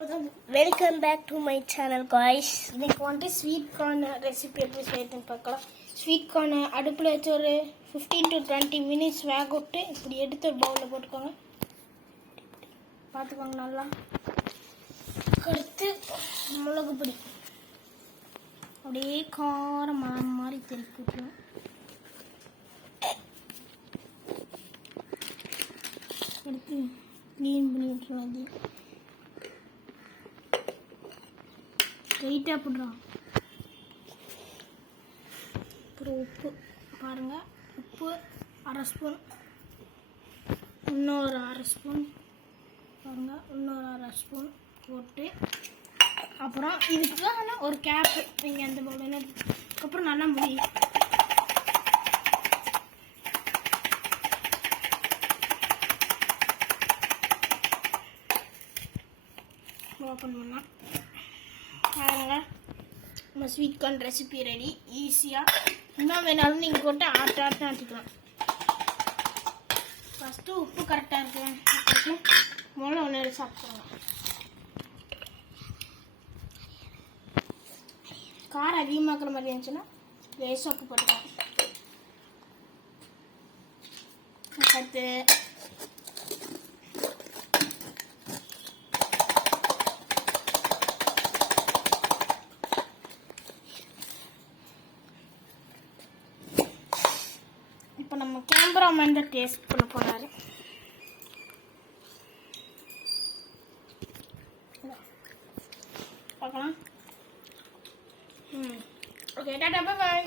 Welcome back to my channel, guys. இன்னைக்கு வந்து sweet corn recipe எப்படி செய்யறதுன்னு பார்க்கலாம். ஸ்வீட் கார்ன் அடுப்பில் வச்சு ஒரு 15 to 20 மினிட்ஸ் வேக விட்டு இப்படி எடுத்து ஒரு பவுலில் போட்டுக்கோங்க. பார்த்துக்கோங்க நல்லா. அடுத்து மிளகு பொடி அப்படியே காரம் மாதிரி திருப்பி விட்டுருவோம். எடுத்து க்ளீன் பண்ணி விட்டுருவோம். அது லைட்டாக போடுறோம். அப்புறம் உப்பு பாருங்கள், உப்பு அரை ஸ்பூன், இன்னொரு அரை ஸ்பூன் பாருங்கள், இன்னொரு அரை ஸ்பூன் போட்டு அப்புறம் இதுக்கு ஒரு கேப்பு நீங்கள் அந்த பவுல் அதுக்கப்புறம் நல்லா முடியும். ஓப்பன் பண்ணால் பாருங்கள், நம்ம ஸ்வீட் கார்ன் ரெசிபி ரெடி. ஈஸியாக இன்னும் வேணாலும் நீங்கள் போட்டு ஆட்ட ஆட்டிக்கலாம். ஃபஸ்ட்டு உப்பு கரெக்டாக இருக்கு, முதல்ல ஒன்று சாப்பிடுவோம். காரம் அதிகமாக்குற மாதிரி இருந்துச்சுன்னா லேசாக உப்பு போட்டுக்கலாம். அடுத்து இப்போ நம்ம கேமராமேன் தான் டேஸ்ட் பண்ண போறாரு. பார்க்கலாம். Okay, Tata, bye bye.